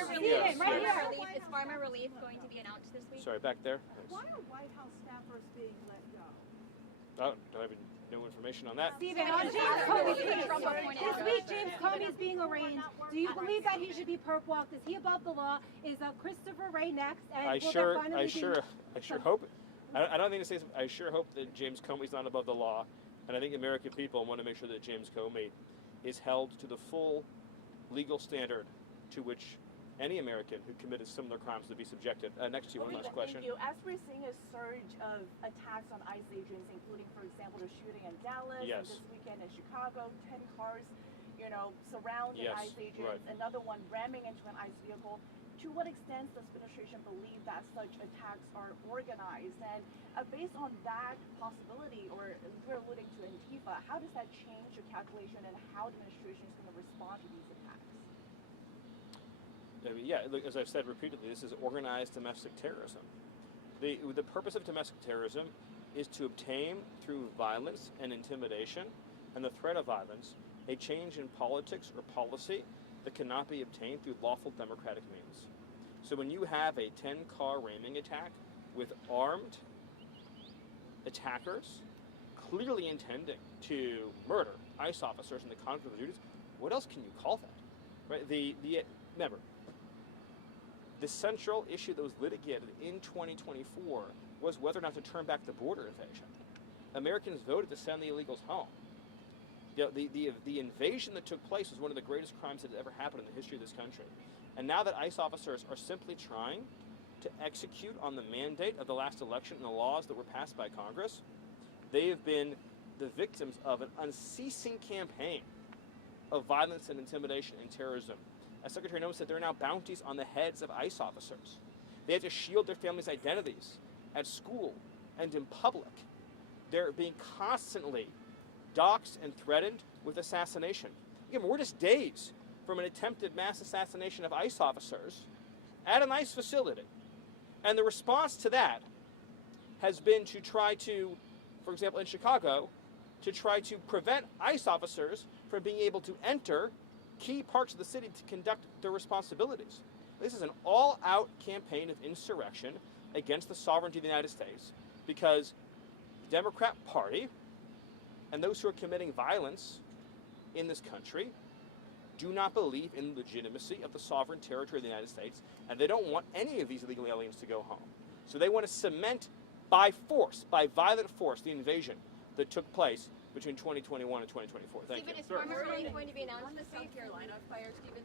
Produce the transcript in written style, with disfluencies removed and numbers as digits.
Is farmer relief going to be announced this week? Sorry, back there. Why are White House staffers being let go? Oh, do I have no information on that? Stephen, on James Comey's case, this week James Comey is being arraigned. Do you believe that he should be perp walked? Is he above the law? Is Christopher Wray next? And I sure hope. I don't think to say. I sure hope that James Comey's not above the law, and I think American people want to make sure that James Comey is held to the full legal standard to which any American who committed similar crimes would be subjected. Next to you, one last question. Thank you. As we're seeing a surge of attacks on ICE agents, including, for example, the shooting in Dallas, and this weekend in Chicago, 10 cars, surrounding ICE agents, another one ramming into an ICE vehicle. To what extent does the administration believe that such attacks are organized? And based on that possibility, or we're alluding to Antifa, how does that change your calculation and how the administration is going to respond to these attacks? Look, as I've said repeatedly, this is organized domestic terrorism. The purpose of domestic terrorism is to obtain, through violence and intimidation and the threat of violence, a change in politics or policy that cannot be obtained through lawful democratic means. So when you have a 10-car ramming attack with armed attackers clearly intending to murder ICE officers in the conduct of their duties, what else can you call that? Right? Remember, the central issue that was litigated in 2024 was whether or not to turn back the border invasion. Americans voted to send the illegals home. The invasion that took place was one of the greatest crimes that had ever happened in the history of this country. And now that ICE officers are simply trying to execute on the mandate of the last election and the laws that were passed by Congress, they have been the victims of an unceasing campaign of violence and intimidation and terrorism. As Secretary Noem said, there are now bounties on the heads of ICE officers. They have to shield their families' identities at school and in public. They're being constantly doxxed and threatened with assassination. Again, we're just days from an attempted mass assassination of ICE officers at an ICE facility. And the response to that has been to try to, for example, in Chicago, to try to prevent ICE officers from being able to enter key parts of the city to conduct their responsibilities. This is an all-out campaign of insurrection against the sovereignty of the United States because the Democrat Party and those who are committing violence in this country do not believe in the legitimacy of the sovereign territory of the United States, and they don't want any of these illegal aliens to go home. So they want to cement by force, by violent force, the invasion that took place between 2021 and 2024. Thank you. Is farmer relief going to be announced this week? South Carolina fire, Stephen?